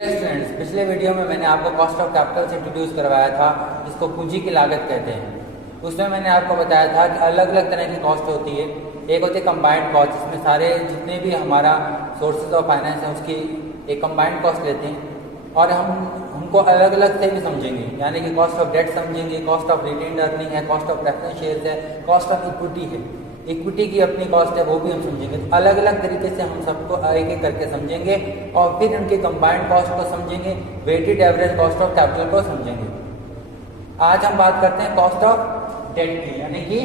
Friends, पिछले video में मैंने आपको कॉस्ट ऑफ कैपिटल से इंट्रोड्यूस करवाया था, जिसको पूंजी की लागत कहते हैं। उसमें मैंने आपको बताया था कि अलग अलग तरह की कॉस्ट होती है। एक होती है कंबाइंड कॉस्ट, जिसमें सारे जितने भी हमारा सोर्सेज ऑफ फाइनेंस हैं उसकी एक कंबाइंड कॉस्ट लेते हैं और हमको अलग अलग से भी समझेंगे, यानी कि कॉस्ट ऑफ डेट समझेंगे, कॉस्ट ऑफ रिटेन्ड अर्निंग है, कॉस्ट ऑफ प्रेफरेंस शेयर्स है, कॉस्ट ऑफ इक्विटी है, इक्विटी की अपनी कॉस्ट है वो भी हम समझेंगे। तो अलग अलग तरीके से हम सबको एक एक करके समझेंगे और फिर उनके कंबाइंड कॉस्ट को समझेंगे, weighted average cost of capital को समझेंगे। आज हम बात करते हैं कॉस्ट ऑफ डेट की, यानी कि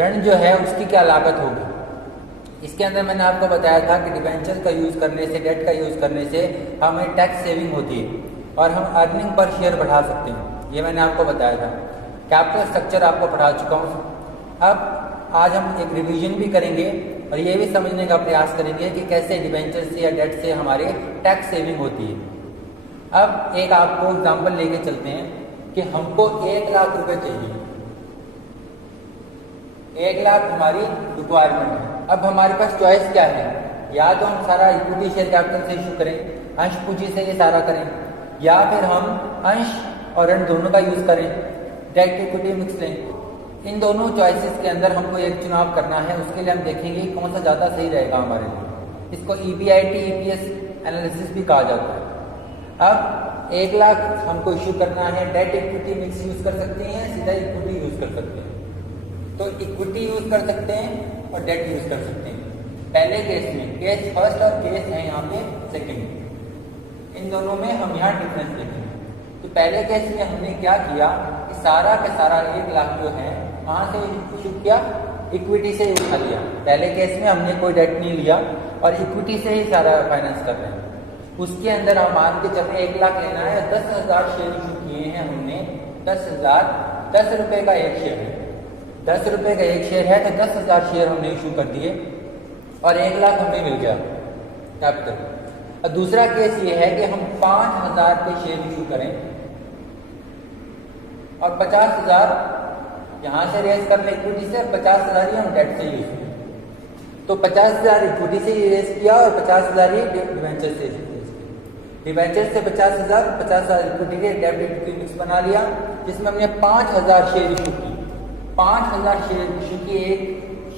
ऋण जो है उसकी क्या लागत होगी। इसके अंदर मैंने आपको बताया था कि डिबेंचर का यूज करने से, डेट का यूज करने से हमें टैक्स सेविंग होती है और हम अर्निंग पर शेयर बढ़ा सकते हैं। ये मैंने आपको बताया था। कैपिटल स्ट्रक्चर आपको पढ़ा चुका हूँ। अब आज हम एक रिवीजन भी करेंगे और ये भी समझने का प्रयास करेंगे कि कैसे डिबेंचर से या डेट से हमारे टैक्स सेविंग होती है। अब एक आपको एग्जांपल लेके चलते हैं कि हमको 1 लाख रुपए चाहिए। 1 लाख हमारी रिक्वायरमेंट है। अब हमारे पास चॉइस क्या है, या तो हम सारा इक्विटी शेयर कैपिटल से इशू करें, अंश पूंजी से ये सारा करें, या फिर हम अंश और ऋण दोनों का यूज करें, डेट इक्विटी मिक्स लें। इन दोनों चॉइसेस के अंदर हमको एक चुनाव करना है। उसके लिए हम देखेंगे कौन सा ज़्यादा सही रहेगा हमारे लिए। इसको EBIT EPS एनालिसिस भी कहा जाता है। अब 1 लाख हमको इश्यू करना है, डेट इक्विटी मिक्स यूज कर सकते हैं, सीधा इक्विटी यूज कर सकते हैं। तो इक्विटी यूज कर सकते हैं और डेट यूज कर सकते हैं। पहले केस में केस फर्स्ट और केस है यहाँ पे सेकेंड, इन दोनों में हम यहाँ डिफरेंस देखेंगे। तो पहले केस में हमने क्या किया कि सारा का सारा 1 लाख जो है कहाँ से इशू किया, इक्विटी से उठा लिया। पहले केस में हमने कोई डेट नहीं लिया और इक्विटी से ही सारा फाइनेंस कर रहे हैं। उसके अंदर हम मान के चल रहे 1 लाख लेना है, 10,000 शेयर इशू किए हैं हमने। 10,000, 10 रुपए का एक शेयर है, 10 रुपए का एक शेयर है, तो 10,000 शेयर हमने इशू कर दिए और 1 लाख हमें मिल गया कैपिटल। और दूसरा केस ये है कि हम 5,000 के शेयर इशू करें और 50,000 यहाँ से रेज कर लें इक्विटी से, 50,000 ही हम डेट से यूज करें। तो 50,000 इक्विटी से रेज किया और 50,000 ही डिवेंचर से रेज किया। डिवेंचर से 50,000, 50,000 इक्विटी के डेट इक्विटी मिक्स बना लिया, जिसमें हमने 5,000 शेयर इशू की। 5,000 शेयर इशू की, एक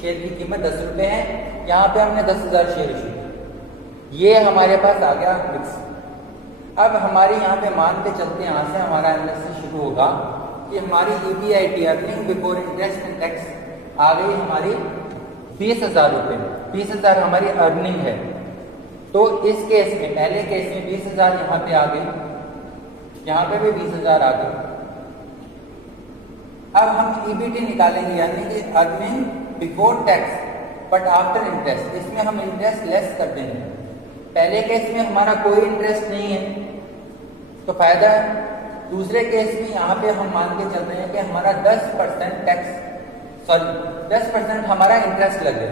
शेयर की कीमत 10 रुपये है। यहाँ पे हमने 10,000 शेयर इशू की। ये हमारे पास आ गया मिक्स। अब हमारे यहाँ पे मान के चलते, यहाँ से हमारा एनालिसिस शुरू होगा कि हमारी EBIT earning before interest and tax आ गई हमारी 20,000 रुपये। 20,000 हमारी अर्निंग है। तो इस केस में, पहले केस में 20,000 यहाँ पे आ गई, यहाँ पे भी 20,000 आ गई। अब हम EBT निकालेंगे, यानी कि earning before tax but after interest. इसमें हम इंटरेस्ट लेस कर देंगे। पहले केस में हमारा कोई इंटरेस्ट नहीं है तो फायदा है। दूसरे केस में यहाँ पे हम मान के चल रहे हैं कि हमारा 10% टैक्स, सॉरी 10% हमारा इंटरेस्ट लगे।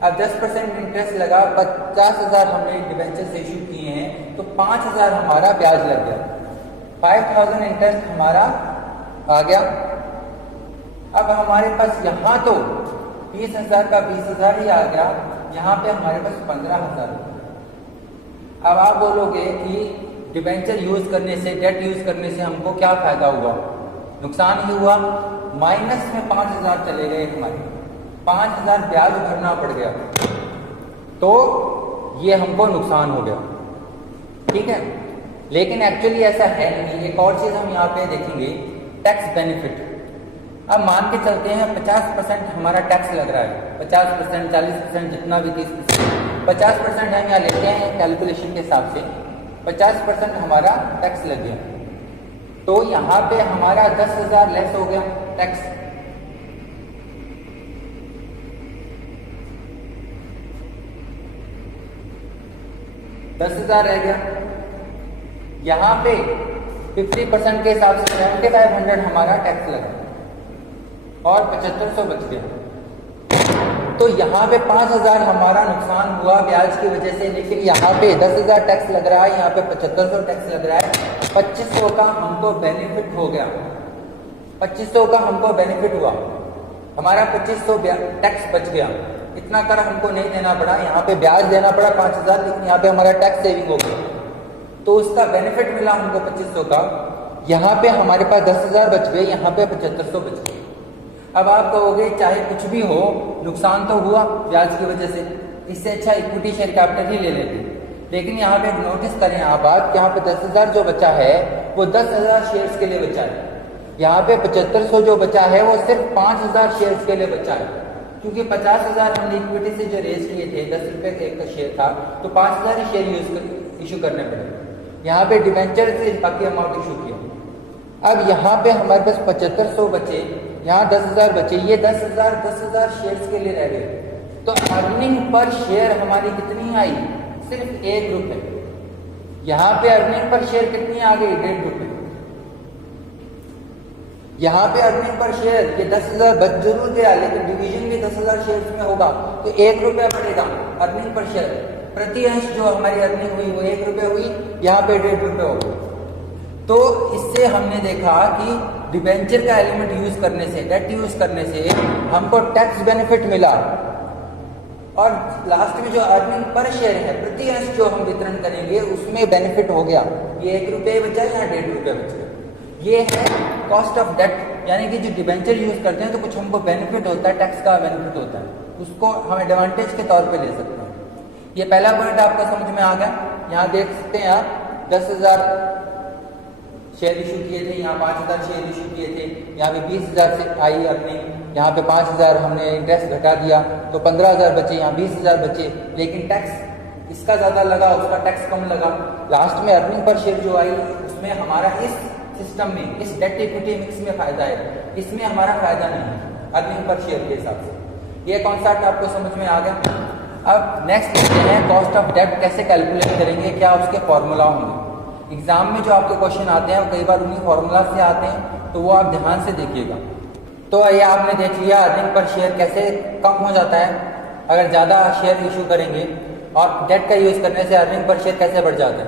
अब 10% इंटरेस्ट लगा, 50,000 हमने डिबेंचर से इशू किए हैं, तो 5,000 हमारा ब्याज लग गया। 5,000 इंटरेस्ट हमारा आ गया। अब हमारे पास यहाँ तो 20,000 का 20,000 ही आ गया, यहाँ पे हमारे पास 15,000। अब आप बोलोगे कि डिबेंचर यूज करने से, डेट यूज करने से हमको क्या फायदा हुआ, नुकसान ही हुआ। माइनस में 5,000 चले गए हमारे, 5,000 ब्याज भरना पड़ गया, तो ये हमको नुकसान हो गया। ठीक है, लेकिन एक्चुअली ऐसा है नहीं। एक और चीज हम यहाँ पे देखेंगे, टैक्स बेनिफिट। अब मान के चलते हैं 50% हमारा टैक्स लग रहा है, 50%, 40%, जितना भी 30%, 50% हम यहाँ लेते हैं कैलकुलेशन के हिसाब से। 50% हमारा टैक्स लग गया, तो यहाँ पे हमारा 10,000 लेस हो गया टैक्स। $10,000 रह गया। यहाँ पे 50% के हिसाब से 7,500 हमारा टैक्स लगा और 7,500 बच गया। तो यहाँ पे 5,000 हमारा नुकसान हुआ ब्याज की वजह से, लेकिन यहाँ पे 10,000 टैक्स लग रहा है, यहाँ पे 7,500 टैक्स लग रहा है। 2,500 का हमको बेनिफिट हो गया, 2,500 का हमको बेनिफिट हुआ, हमारा 2,500 टैक्स बच गया। इतना कर हमको नहीं देना पड़ा, यहाँ पे ब्याज देना पड़ा 5,000, लेकिन यहाँ पे हमारा टैक्स सेविंग हो गया। तो उसका बेनिफिट मिला हमको 2500 का। यहाँ पे हमारे पास 10,000 बच गए, यहाँ पे 7500 बच गए। अब आप कहोगे चाहे कुछ भी हो, नुकसान तो हुआ ब्याज की वजह से, इससे अच्छा इक्विटी शेयर कैपिटल ही ले लेते। लेकिन यहाँ पे नोटिस करें आप बात, यहाँ पे 10,000 जो बचा है वो 10,000 शेयर्स के लिए बचा है। यहाँ पे 7500 जो बचा है वो सिर्फ 5,000 शेयर्स के लिए बचा है, क्योंकि 50,000 हमने इक्विटी से जो रेज किए थे, 10 रुपए का एक शेयर था, तो 5,000 ही शेयर इशू करने पड़े। यहाँ पे डिवेंचर से बाकी अमाउंट इशू किया। अब यहाँ पे हमारे पास 7500 बचे, यहाँ 10,000 बचे, ये 10,000 शेयर्स के लिए रह गए। तो अर्निंग पर शेयर हमारी कितनी आई? सिर्फ 1 रुपए। यहाँ पे अर्निंग पर शेयर कितनी आ गई? 1.5 रुपए। यहाँ पे अर्निंग पर शेयर ये 10,000 बच जरूर गया, लेकिन डिवीजन भी 10,000 शेयर में होगा, तो 1 रुपया बढ़ेगा अर्निंग पर शेयर। प्रति अंश जो हमारी अर्निंग हुई वो 1 रुपये हुई, यहाँ पे 1.5 रुपये हो गए। तो इससे हमने देखा कि डिबेंचर का एलिमेंट यूज करने से, डेट यूज करने से हमको टैक्स बेनिफिट मिला, और लास्ट में जो अर्निंग पर शेयर है, प्रति अंश जो हम वितरण करेंगे उसमें बेनिफिट हो गया। ये 1 रुपये बचा, यहाँ 1.5 रुपये बचा। ये है कॉस्ट ऑफ डेट, यानी कि जो डिबेंचर यूज करते हैं तो कुछ हमको बेनिफिट होता है, टैक्स का बेनिफिट होता है, उसको हम एडवांटेज के तौर पे ले सकते हैं। ये पहला पॉइंट आपको समझ में आ गया। यहाँ देख सकते हैं आप 10,000 शेयर इशू किए थे, यहाँ 5,000 शेयर इशू किए थे, यहाँ पे 20,000 से आई अर्निंग, यहाँ पे 5,000 हमने इंटरेस्ट घटा दिया तो 15,000 बचे, यहाँ 20,000 बचे, लेकिन टैक्स इसका ज्यादा लगा, उसका टैक्स कम लगा। लास्ट में अर्निंग पर शेयर जो आई उसमें हमारा इस सिस्टम में, इस डेट इक्विटी मिक्स में फायदा है, इसमें हमारा फायदा नहीं है अर्निंग पर शेयर के हिसाब से। ये कॉन्सेप्ट आपको समझ में आ गया। अब नेक्स्ट देखते हैं कॉस्ट ऑफ डेट कैसे कैलकुलेट करेंगे, क्या उसके फॉर्मूला होंगे। एग्जाम में जो आपके क्वेश्चन आते हैं वो कई बार उन्हीं फॉर्मूला से आते हैं, तो वो आप ध्यान से देखिएगा। तो ये आपने देख लिया अर्निंग पर शेयर कैसे कम हो जाता है अगर ज़्यादा शेयर इशू करेंगे, और डेट का यूज़ करने से अर्निंग पर शेयर कैसे बढ़ जाता है।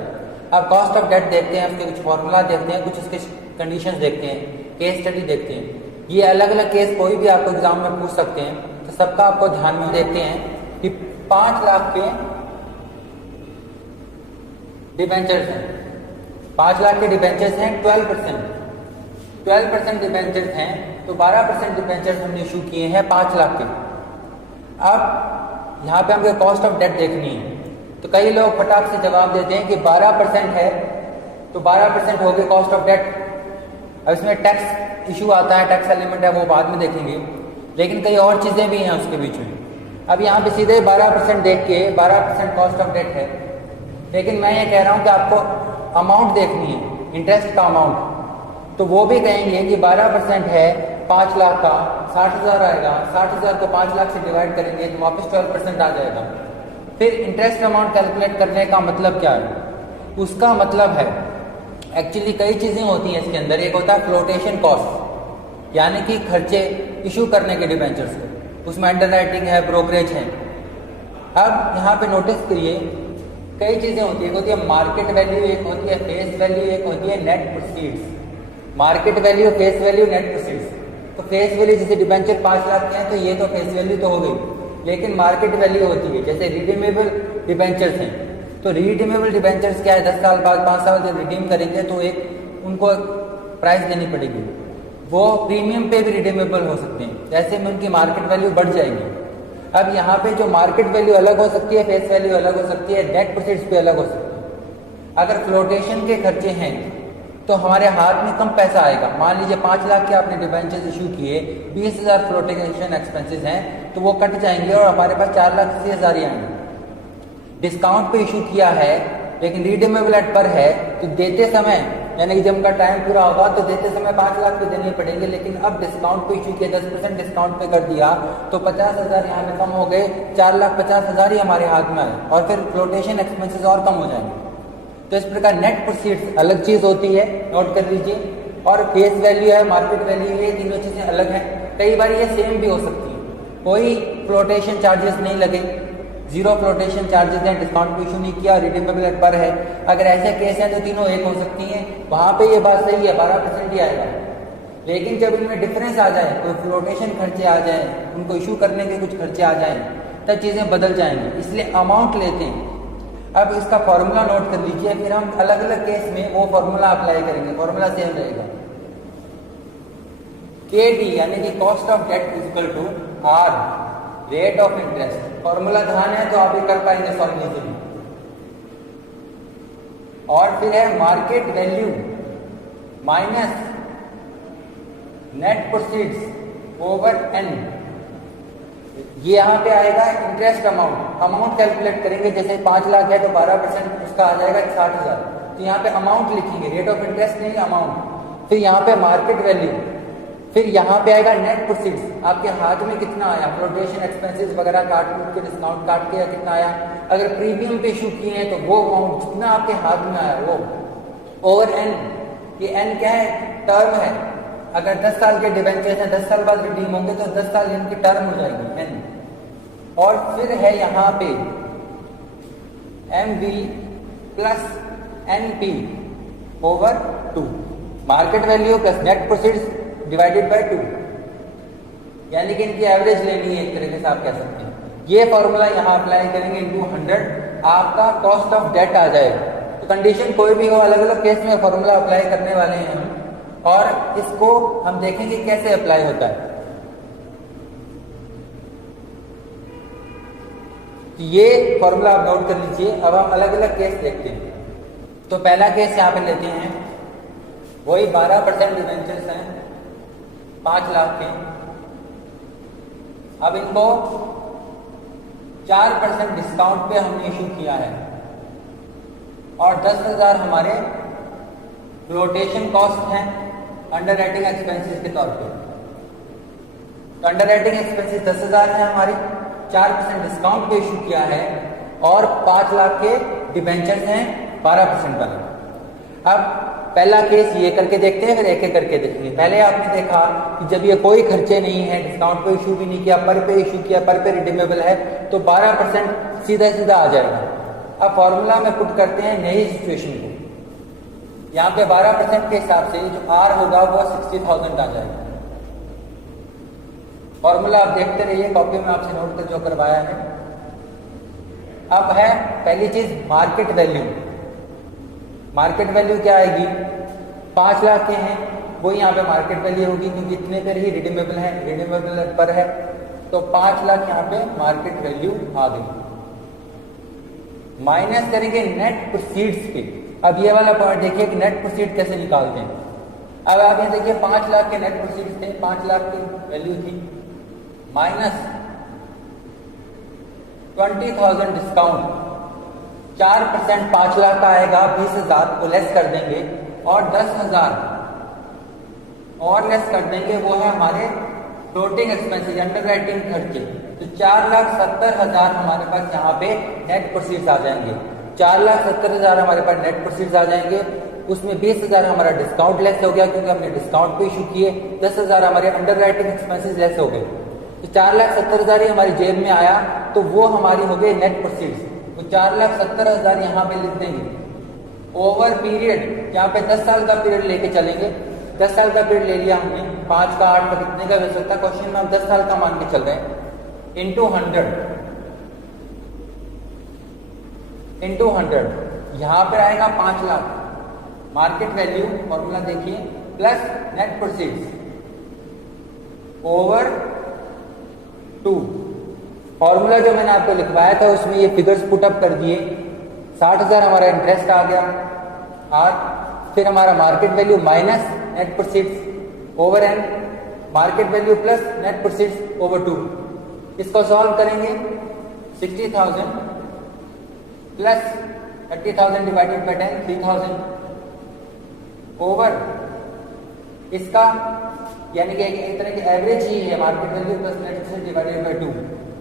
अब कॉस्ट ऑफ डेट देखते हैं, उसके कुछ फॉर्मूला देखते हैं, कुछ उसके कंडीशंस देखते हैं, केस स्टडी देखते हैं। ये अलग अलग केस कोई भी आपको एग्जाम में पूछ सकते हैं, तो सबका आपको ध्यान में देखते हैं कि 5 लाख के डिबेंचर्स हैं, 5 लाख के डिबेंचर्स हैं, 12% डिबेंचर्स हैं, तो 12% डिबेंचर्स हमने इशू किए हैं 5 लाख के। अब यहाँ पे हमको कॉस्ट ऑफ डेट देखनी है, तो कई लोग फटाक से जवाब देते हैं कि 12% है तो 12% हो गए कॉस्ट ऑफ डेट। अब इसमें टैक्स इशू आता है, टैक्स एलिमेंट है, वो बाद में देखेंगे, लेकिन कई और चीज़ें भी हैं उसके बीच में। अब यहाँ पे सीधे 12% देख के 12% कॉस्ट ऑफ डेट है, लेकिन मैं ये कह रहा हूँ कि आपको अमाउंट देखनी है, इंटरेस्ट का अमाउंट, तो वो भी कहेंगे कि 12% है 5 लाख का, 60,000 आएगा, 60,000 को 5 लाख से डिवाइड करेंगे तो वापस 12% आ जाएगा। फिर इंटरेस्ट अमाउंट कैलकुलेट करने का मतलब क्या है? उसका मतलब है एक्चुअली कई चीज़ें होती हैं इसके अंदर। एक होता है फ्लोटेशन कॉस्ट, यानी कि खर्चे इशू करने के डिबेंचर्स को, उसमें अंडर राइटिंग है, ब्रोकरेज है। अब यहाँ पे नोटिस करिए कई चीज़ें होती है, एक होती है मार्केट वैल्यू, एक होती है फेस वैल्यू, एक होती है net proceeds. Market value, face value, net proceeds. तो फेस वैल्यू जैसे डिबेंचर 5 लाख के हैं तो ये तो फेस वैल्यू तो हो गई, लेकिन मार्केट वैल्यू होती है जैसे रिडीमेबल डिबेंचर्स हैं, तो रिडीमेबल डिबेंचर्स क्या है, 10 साल बाद 5 साल जब रिडीम करेंगे तो एक उनको प्राइस देनी पड़ेगी, वो प्रीमियम पे भी रिडीमेबल हो सकते हैं, ऐसे में उनकी मार्केट वैल्यू बढ़ जाएगी। अब यहाँ पे जो मार्केट वैल्यू अलग हो सकती है, फेस वैल्यू अलग हो सकती है, नेट प्रोसीड्स पे अलग हो सकती है। अगर फ्लोटेशन के खर्चे हैं तो हमारे हाथ में कम पैसा आएगा। मान लीजिए 5 लाख के आपने डिबेंचर्स इशू किए, 20,000 फ्लोटेशन एक्सपेंसेस हैं, तो वो कट जाएंगे और हमारे पास 4,80,000 ही आएंगे। डिस्काउंट पे इशू किया है लेकिन रिडीमेबल एट पर है, तो देते समय यानी कि जब उनका टाइम पूरा होगा तो देते समय 5 लाख पे देने पड़ेंगे, लेकिन अब डिस्काउंट पे इशू किया, 10% डिस्काउंट पे कर दिया तो 50,000 यहाँ में कम हो गए, 4,50,000 ही हमारे हाथ में आए, और फिर फ्लोटेशन एक्सपेंसेस और कम हो जाएंगे। तो इस प्रकार नेट प्रोसीड्स अलग चीज होती है, नोट कर लीजिए, और फेस वैल्यू है, मार्केट वैल्यू है, ये तीनों चीजें अलग हैं। कई बार ये सेम भी हो सकती है, कोई फ्लोटेशन चार्जेस नहीं लगे, 0 फ्लोटेशन चार्जेस हैं, डिस्काउंट पे इशू नहीं किया, रिडीमेबल एट पर है। अगर ऐसे केस हैं तो तीनों एक हो सकती हैं, वहां पे ये बात सही है, 12% ही आएगा। लेकिन जब इनमें डिफरेंस आ जाए, कोई फ्लोटेशन खर्चे आ जाए, उनको इशू करने के कुछ खर्चे आ जाए, तब चीजें बदल जाएंगी, इसलिए अमाउंट लेते हैं। अब इसका फॉर्मूला नोट कर लीजिए, फिर हम अलग अलग केस में वो फॉर्मूला अप्लाई करेंगे, फॉर्मूला सेम रहेगा। KD यानी कि cost of debt equal to R rate of interest. Formula ध्यान है तो आप ये कर पाएंगे सॉल्व इजीली। और फिर है market value minus net proceeds over N। ये यहाँ पे आएगा इंटरेस्ट अमाउंट कैलकुलेट करेंगे। जैसे 5 लाख है तो 12% उसका आ जाएगा 60,000। तो यहाँ पे अमाउंट लिखेंगे, रेट ऑफ इंटरेस्ट नहीं अमाउंट। फिर यहाँ पे मार्केट वैल्यू, फिर यहाँ पे आएगा नेट प्रोसीड्स, आपके हाथ में कितना आया, फ्लोटेशन एक्सपेंसेस वगैरह काट के डिस्काउंट काट के या कितना आया। अगर प्रीमियम पे इशू किए हैं तो वो अमाउंट जितना आपके हाथ में आया वो ओवर N। ये N क्या है, टर्म है। अगर 10 साल के डिबेंचर्स हैं, 10 साल बाद रिडीम होंगे तो 10 साल इनकी टर्म हो जाएगी N। और फिर है यहाँ पे MV plus NP over 2, market value plus net proceeds divided by 2, यानी कि इनकी एवरेज लेनी है, एक तरीके से आप कह सकते हैं। ये फॉर्मूला यहाँ अप्लाई करेंगे इनटू 100, आपका कॉस्ट ऑफ डेट आ जाएगा। तो कंडीशन कोई भी हो, अलग अलग केस में फॉर्मूला अप्लाई करने वाले हैं हम, और इसको हम देखेंगे कैसे अप्लाई होता है। तो ये फॉर्मूला आप नोट कर लीजिए। अब हम अलग अलग केस देखते हैं। तो पहला केस यहाँ पे लेते हैं, वही 12% डिवेंचर्स हैं 5 लाख के। अब इनको 4% डिस्काउंट पे हमने इशू किया है और 10,000 हमारे फ्लोटेशन कॉस्ट हैं अंडर राइटिंग एक्सपेंसेस के तौर पे। तो अंडर राइटिंग एक्सपेंसेस 10,000 है हमारी, 4% डिस्काउंट पे इशू किया है और 5 लाख के डिबेंचर्स हैं 12% वाले। अब पहला केस ये करके देखते हैं, फिर एक एक करके देखेंगे। पहले आपने देखा कि जब ये कोई खर्चे नहीं है, डिस्काउंट पे इशू भी नहीं किया, पर पे इशू किया, पर पे रिडीमेबल है, तो 12% सीधा सीधा आ जाएगा। अब फॉर्मूला में पुट करते हैं नई सिचुएशन को। यहाँ पे 12% के हिसाब से जो R होगा वो 60,000 आ जाएगा। फॉर्मूला आप देखते रहिए, कॉपी में आपसे नोट कर जो करवाया है। अब है पहली चीज मार्केट वैल्यू। मार्केट वैल्यू क्या आएगी, 5 लाख के हैं, वो यहाँ पे मार्केट वैल्यू होगी क्योंकि इतने पर ही रिडीमेबल है, रिडीमेबल पर है, तो 5 लाख यहाँ पे मार्केट वैल्यू आ गई। माइनस करेंगे नेट प्रोसीड्स के। अब ये वाला पॉइंट देखिए कि नेट प्रोसीड कैसे निकालते हैं। अब आप ये देखिए 5 लाख के नेट प्रोसीड्स थे, 5 लाख की वैल्यू थी, माइनस 20,000 डिस्काउंट, 4% 5 लाख का आएगा, 20,000 को लेस कर देंगे और 10,000 और लेस कर देंगे, वो है हमारे फ्लोटिंग एक्सपेंसेस अंडर राइटिंग खर्चे। तो 4,70,000 हमारे पास यहाँ पे नेट प्रोसीड्स आ जाएंगे। 4,70,000 हमारे पास नेट प्रोसीड्स आ जाएंगे। उसमें 20,000 हमारा डिस्काउंट लेस हो गया क्योंकि हमने डिस्काउंट पे इशू किए, 10,000 हमारे अंडर राइटिंग एक्सपेंसेस लेस हो गए। तो 4,70,000 ही हमारी जेब में आया, तो वो हमारी हो गई नेट प्रोसीड्स। तो 4,70,000 यहाँ पे लिख देंगे। ओवर पीरियड यहाँ पे 10 साल का पीरियड लेके चलेंगे। 10 साल का पीरियड ले लिया हमने, 5 का 8 का कितने का हो सकता है, क्वेश्चन में हम 10 साल का मान के चल रहे हैं। इंटू 100 यहाँ पे आएगा 5 लाख मार्केट वैल्यू, फॉर्मूला देखिए, plus net proceeds over 2। Formula जो मैंने आपको लिखवाया था उसमें ये फिगर्स पुट अप कर दिए। 60,000 हमारा इंटरेस्ट आ गया, 8, फिर हमारा market value minus net proceeds over N, market value plus net proceeds over 2। इसको सॉल्व करेंगे, 60,000 प्लस 30,000 डिवाइडेड बाय 10, 3,000 ओवर इसका, यानी कि एक तरह की एवरेज ही है, market value plus net proceeds divided by 2,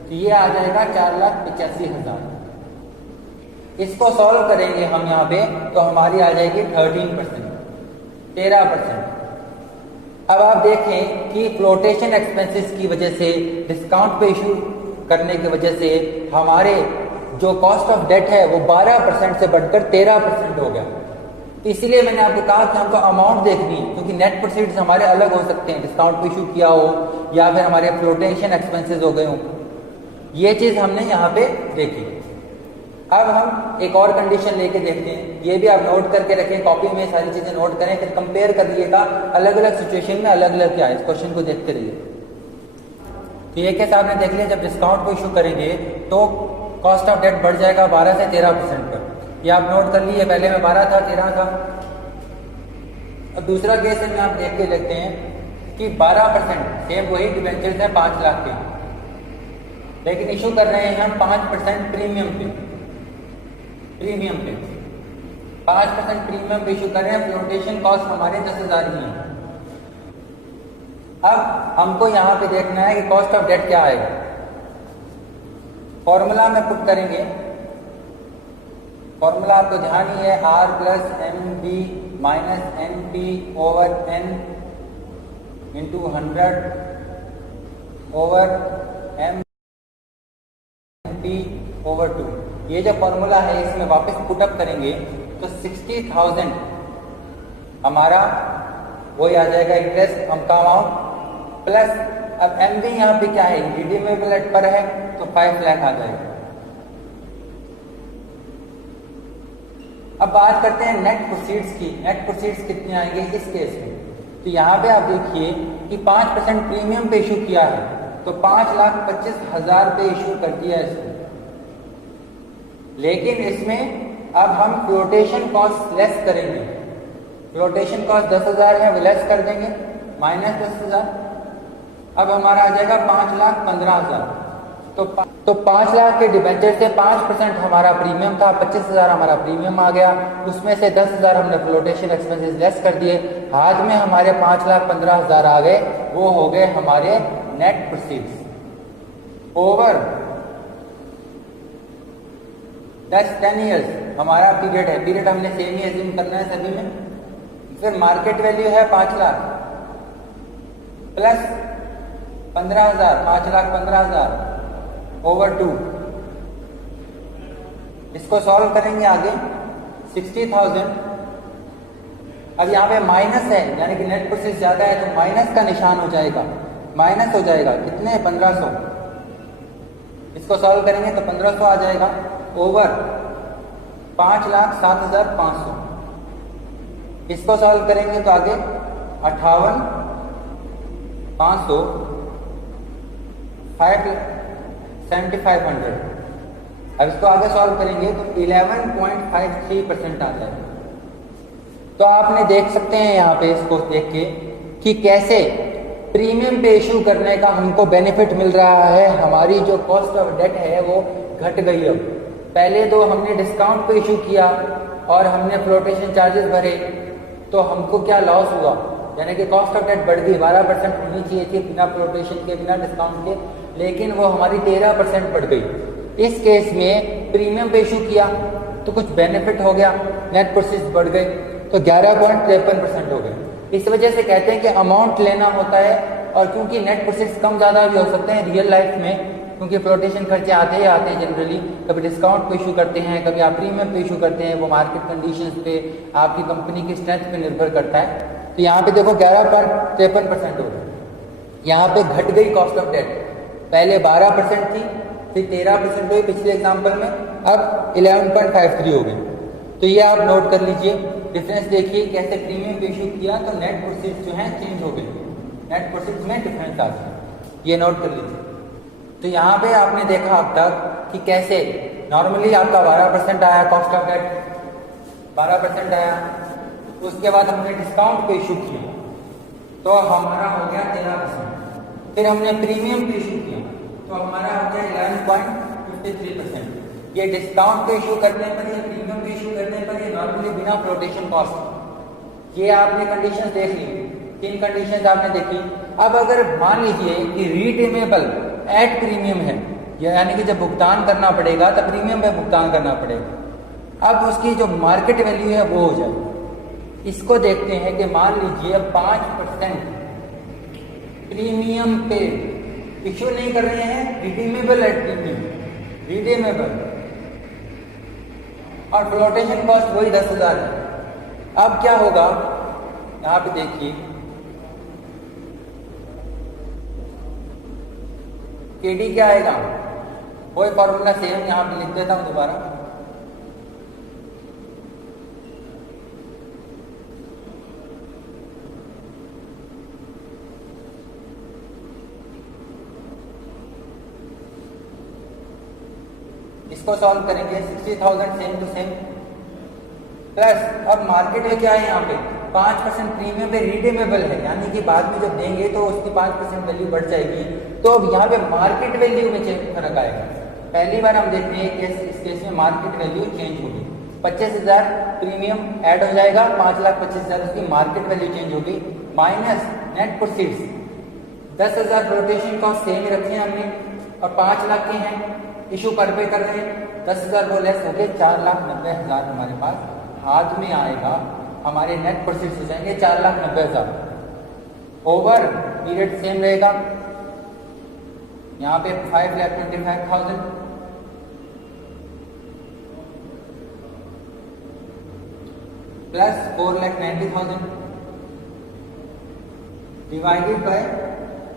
तो ये आ जाएगा 4,85,000। इसको सॉल्व करेंगे हम यहाँ पे तो हमारी आ जाएगी 13%। अब आप देखें कि फ्लोटेशन एक्सपेंसेस की वजह से, डिस्काउंट पे इशू करने की वजह से हमारे जो कॉस्ट ऑफ डेट है वो 12% से बढ़कर 13% हो गया। तो इसीलिए मैंने आपको कहा कि हमको अमाउंट देखनी है, क्योंकि नेट प्रोसीड्स हमारे अलग हो सकते हैं, डिस्काउंट पे इशू किया हो या फिर हमारे फ्लोटेशन एक्सपेंसेस हो गए हो। ये चीज हमने यहाँ पे देखी। अब हम एक और कंडीशन लेके देखते हैं, ये भी आप नोट करके रखें, कॉपी में सारी चीजें नोट करें, फिर कंपेयर कर लिएगा अलग अलग सिचुएशन में अलग अलग क्या है, इस क्वेश्चन को देखते रहिए। तो ये केस आपने देख लिया, जब डिस्काउंट को इशू करेंगे तो कॉस्ट ऑफ डेट बढ़ जाएगा 12 से 13% पर। ये आप नोट कर लीजिए, पहले में 12 था, 13 था। अब दूसरा केस में आप देख के देखते हैं कि 12% सेम वही डिबेंचर्स है 5 लाख के, लेकिन इशू कर रहे हैं हम 5% प्रीमियम पे। 5% प्रीमियम पे इशू कर रहे हैं, फ्लोटेशन कॉस्ट हमारे 10,000 ही है। अब हमको यहाँ पे देखना है कि कॉस्ट ऑफ डेट क्या आएगा। फॉर्मूला में पुट करेंगे, फॉर्मूला आपको ध्यान ही है, R plus M B minus N P over N into 100 over M P over 2। ये जो फॉर्मूला है इसमें वापस पुटअप करेंगे तो 60,000 हमारा वही आ जाएगा इंटरेस्ट का अमाउंट, प्लस अब एम बी यहाँ पे क्या है, रिडीमेबल एट पर है तो 5 लाख आ जाएगा। अब बात करते हैं नेट प्रोसीड्स की। नेट प्रोसीड्स कितने आएंगे इस केस में? तो यहाँ पे आप देखिए कि 5% प्रीमियम पे इशू किया है तो 5,25,000 पे इशू कर दिया इसको, लेकिन इसमें अब हम फ्लोटेशन कॉस्ट लेस करेंगे। फ्लोटेशन कॉस्ट 10,000 है, वो लेस कर देंगे, माइनस 10,000। अब हमारा आ जाएगा 5,15,000। तो 5 लाख के डिबेंचर से 5% हमारा प्रीमियम था, 25,000 हमारा प्रीमियम आ गया, उसमें से 10,000 हमने फ्लोटेशन एक्सपेंसेस लेस कर दिए, हाथ में हमारे 5,15,000 आ गए, वो हो गए हमारे नेट प्रोसीड्स ओवर 10 ईयर्स हमारा पीरियड है। पीरियड हमने सेम ही एज्यूम करना है सभी में। फिर मार्केट वैल्यू है 5 लाख प्लस 15,000, 5,15,000 ओवर 2। इसको सॉल्व करेंगे आगे 60,000। अब यहाँ पे माइनस है, यानी कि नेट प्रोसीड ज्यादा है तो माइनस का निशान हो जाएगा, माइनस हो जाएगा कितने, 1,500। इसको सॉल्व करेंगे तो 1,500 आ जाएगा ओवर 5,07,500। इसको सॉल्व करेंगे तो आगे 58,500 7,500। अब इसको आगे सॉल्व करेंगे तो 11.53% आ जाएगा। तो आपने देख सकते हैं यहाँ पे इसको देख के कि कैसे प्रीमियम पे इशू करने का हमको बेनिफिट मिल रहा है। हमारी जो कॉस्ट ऑफ डेट है वो घट गई। अब पहले तो हमने डिस्काउंट पे इशू किया और हमने फ्लोटेशन चार्जेस भरे तो हमको क्या लॉस हुआ, यानी कि कॉस्ट ऑफ डेट बढ़ गई। 12% होनी चाहिए थी बिना फ्लोटेशन के, बिना डिस्काउंट के, लेकिन वो हमारी 13% बढ़ गई। इस केस में प्रीमियम पे इशू किया तो कुछ बेनिफिट हो गया, नेट प्रोसीड्स बढ़ गए तो 11.53% हो गए। इस वजह से कहते हैं कि अमाउंट लेना होता है, और क्योंकि नेट प्रोसीड्स कम ज़्यादा भी हो सकते हैं रियल लाइफ में, क्योंकि फ्लोटेशन खर्चे आते ही आते हैं जनरली। कभी डिस्काउंट पे इशू करते हैं, कभी आप प्रीमियम पे इशू करते हैं, वो मार्केट कंडीशंस पे, आपकी कंपनी की स्ट्रेंथ पे निर्भर करता है। तो यहाँ पे देखो 11.53% हो गया। यहाँ पे घट गई कॉस्ट ऑफ डेट, पहले 12% थी, फिर 13% हुई पिछले एग्जाम्पल में, अब 11.53 हो गई। तो ये आप नोट कर लीजिए, डिफरेंस देखिए कैसे प्रीमियम पे इशू किया तो नेट प्रोसीड्स जो है चेंज हो गई, नेट प्रोसीड्स में डिफरेंस आ गया, ये नोट कर लीजिए। तो यहाँ पे आपने देखा अब तक कि कैसे नॉर्मली आपका 12% आया कॉस्ट ऑफ डेट, 12% आया, उसके बाद हमने डिस्काउंट पे इशू किया तो हमारा हो गया 13%, फिर हमने प्रीमियम पे इशू किया तो हमारा हो गया 11.53%। ये डिस्काउंट पे इशू करने पर, ये प्रीमियम पे इशू करने पर, ये नॉर्मली बिना फ्लोटेशन कॉस्ट। ये आपने कंडीशंस देख ली, 3 कंडीशंस आपने देखी। अब अगर मान लीजिए कि रिडीमेबल एट प्रीमियम है, यानी कि जब भुगतान करना पड़ेगा तब प्रीमियम पे भुगतान करना पड़ेगा, अब उसकी जो मार्केट वैल्यू है वो हो जाए। इसको देखते हैं कि मान लीजिए 5% प्रीमियम पे इशू नहीं कर रहे हैं, रिडीमेबल एट प्रीमियम, रिडीमेबल, और फ्लोटेशन कॉस्ट वही 10,000 है। अब क्या होगा, यहां पे देखिए केडी क्या आएगा, वही फॉर्मूला सेम यहां पे लिख देता हूं दोबारा, इसको सॉल्व करेंगे 60,000 सेम टू सेम प्लस, अब मार्केट में क्या है यहाँ पे 5% प्रीमियम पे रिडीमेबल है, यानी कि बाद में जब देंगे तो उसकी 5% वैल्यू बढ़ जाएगी। तो अब यहाँ पे मार्केट वैल्यू में फर्क आएगा। पहली बार हम देखते हैं कि इस केस में मार्केट वैल्यू चेंज होगी, 25,000 प्रीमियम ऐड हो जाएगा, 5,25,000 उसकी मार्केट वैल्यू चेंज होगी, minus net proceeds 10,000 flotation cost same रखे हैं हमने और 5 लाख के हैं, इशू पर पे कर रहे हैं, 10,000 वो लेस हो गए, 4,90,000 हमारे पास हाथ में आएगा। हमारे नेट प्रोसीड्स हो जाएंगे 4,90,000, ओवर पीरियड सेम रहेगा, यहाँ पे 5,25,000 प्लस 4,90,000 डिवाइडेड बाय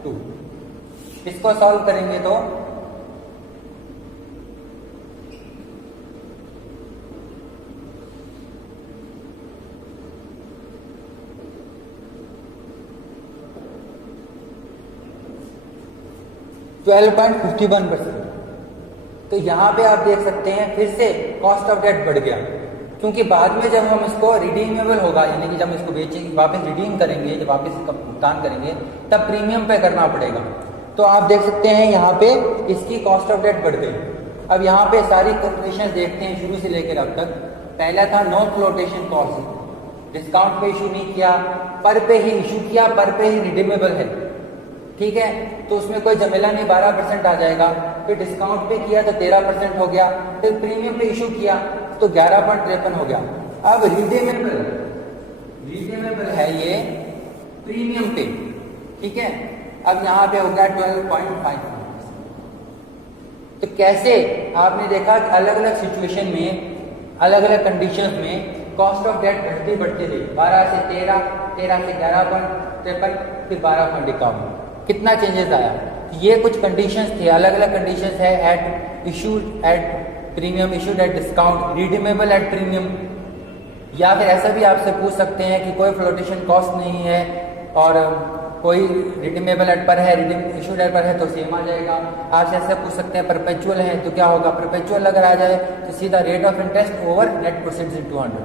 2। इसको सॉल्व करेंगे तो 12.51%। तो यहाँ पे आप देख सकते हैं फिर से कॉस्ट ऑफ डेट बढ़ गया, क्योंकि बाद में जब हम इसको रिडीमेबल होगा, यानी कि जब इसको बेचेंगे वापस रिडीम करेंगे, जब वापस इसका भुगतान करेंगे तब प्रीमियम पे करना पड़ेगा। तो आप देख सकते हैं यहाँ पे इसकी कॉस्ट ऑफ डेट बढ़ गई। अब यहाँ पे सारी कंडीशन देखते हैं शुरू से लेकर अब तक। पहला था नो फ्लोटेशन कॉस्ट, डिस्काउंट पे इशू नहीं किया, पर पे ही इशू किया, पर पे ही रिडीमेबल है, ठीक है, तो उसमें कोई झमेला नहीं, 12% आ जाएगा। फिर डिस्काउंट पे किया तो 13% हो गया, फिर प्रीमियम पे इशू किया तो 11.53 हो गया। अब रिडीमेबल है ये प्रीमियम पे, ठीक है, अब यहाँ पे हो गया 12.5। तो कैसे आपने देखा कि अलग अलग सिचुएशन में अलग अलग कंडीशंस में कॉस्ट ऑफ डेट बढ़ती गई, 12 से 13, 13 से 11.53, फिर 12.51, कितना चेंजेस आया। ये कुछ कंडीशंस थे, अलग अलग कंडीशंस है, at issued at premium, issued at discount, redeemable at premium. या फिर ऐसा भी आपसे पूछ सकते हैं कि कोई फ्लोटेशन कॉस्ट नहीं है और कोई रिडीमेबल एट पर है, इशूड एट पर है तो सेम आ जाएगा। आपसे ऐसा पूछ सकते हैं परपेचुअल है तो क्या होगा, परपेचुअल अगर आ जाए तो सीधा rate of interest over net proceeds in 200।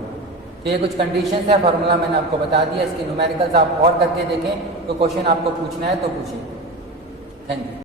तो ये कुछ कंडीशंस है, फार्मूला मैंने आपको बता दिया, इसके न्यूमेरिकल्स आप और करके देखें, तो क्वेश्चन आपको पूछना है तो पूछिए। Thank you.